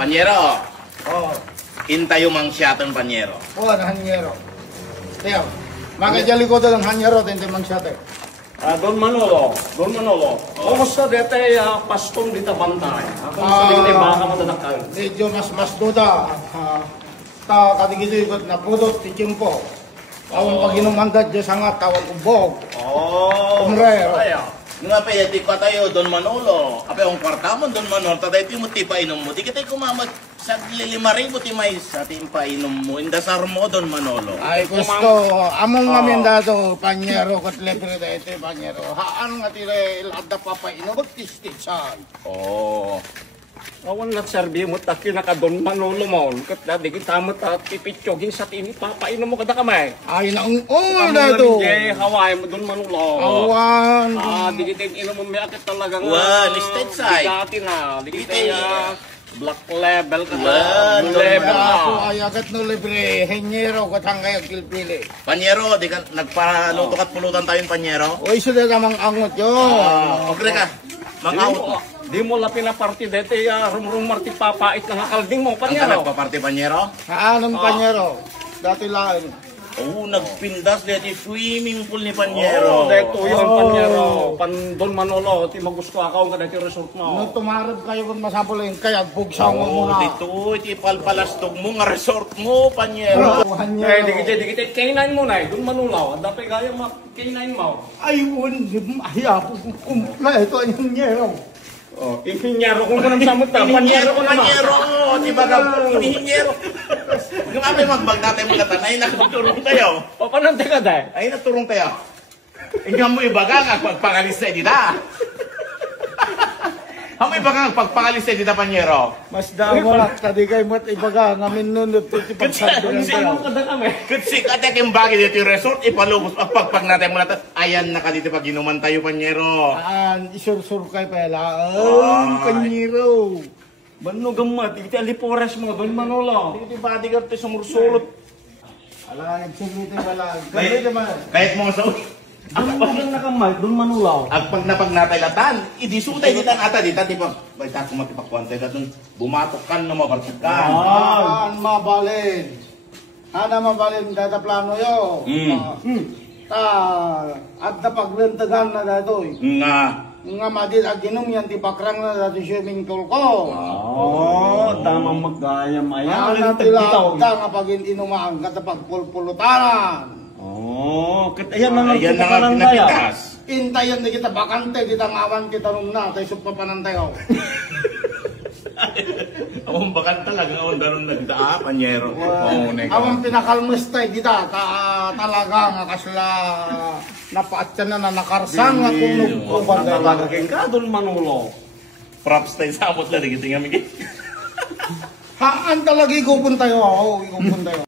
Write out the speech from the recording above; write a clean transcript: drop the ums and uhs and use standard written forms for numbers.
Panyero, Oh, hintayo mang siyaton, Panyero. oh, ang hanyero. Tiyaw, makajali ko doon ang hanyero, hindi mang siyate. Don Manolo. Kumusta dete pastong dita bantay? Ako sa dito baka madadakal. Medyo mas duda. Ta kadigito ikot na pudot ti Kimpo. Tawang paginumandat dyan sangat, tawang ubog. Umrero. Nga pa yati pa tayo, Don Manolo. Apa yung kwarta mo, Don Manolo. Taday ti mo ti painom mo. Di kita kumamag sa lilimarin mo ti may sa ti painom mo. Indasar mo, Don Manolo. Ay, gusto. Among ngamin dato, Panyero, kat libre da ito, Panyero. Haan nga tira ilada papainom, magtistitsan. Awan na serbi mo taki naka Don Manolo mo. Kat dadi kita mo ta pipitsogin sa tini papainom mo kada kamay. Ay, naung dato. Hawaii mo Don Manolo. Awan. Di kita inom mo may akit talagang state side. Dati na. Di kita black level ka Don level Ako na. ay agad no libre, henyero, katang kayo kilpili. Panyero, di ka nagparaluto at pulutan tayong Panyero. Uy, sudah namang angot yun. Okay ka, mag-out. Di mo la pinaparti dete rum marti papait ng kalding mo Ang ka Panyero. nagpaparte, Panyero? Haanong Panyero, dati lang. Nagpindas dito swimming pool ni Panyero. Dito yun Panyero. Pan Don Manolo, ti magusto ako nga dito resort Nung mo. tumarap kayo kung masapulin, kaya bugsaw mo muna. Dito, iti palpalastog mo nga resort mo, Panyero. Di kita kainain mo na Don Manolo. Dapat gaya kainain mo. Ayun, ay ako kumpla, ito ang henyero. Ihinyero kung kanang samot ta. Panyero ko naman. Panyero, di ba ka? Panyero. Yung kami magbag natin mga tanay, nakaturong tayo. Papanante ka dahil. Ay, naturong tayo. Ingnan mo ibaga nga, pagpangalis tayo dita. Ang ibaga nga, pagpangalis tayo dita, Panyero. Mas damo na, tadi kayo mo't ibaga, namin nunod ito si pagsabi ng tayo. Kada kami. Kutsik at yung bagay dito yung resort, ipalubos, pagpagpag natin muna tayo. Ayan, nakalito pag inuman tayo, Panyero. Isur-sur kayo pala. Panyero. Bano gamat, kita alipores mo Don Manolo. Hindi ba, di ka tayo sumursulot. Ala, nagsigit yung pala. Gano'n naman. Kahit mga sa... Ano bang nakamal Don Manolo? Pag napag natay idisutay dita ata dita di ba? Baita ko matipakwan tayo datun bumatok kan no mabartukan. Mabalin. Hana mabalin data plano yo. At na paglentagan na datoy. Nga madit at ginom yan, di bakrang na dati swimming pool ko. Tamang magayam ayan. Hana tila nga pag inumaan ka tapag pulpulutanan. Ayan na Ayan na nga pinapitas. Intayan na kita bakante, kita ngawan kita nung na, tayo supa panantayo. Awang bakan talaga awang daron na dita Panyero. Awang pinakalmus tayo kita, talaga nga kasla napaatyan na nakarsang nga tunog ko ba Talaga kayong ka Don Manolo. Props tayo sa amot lang, di kita nga migit. Haan talaga igupon tayo, igupon tayo.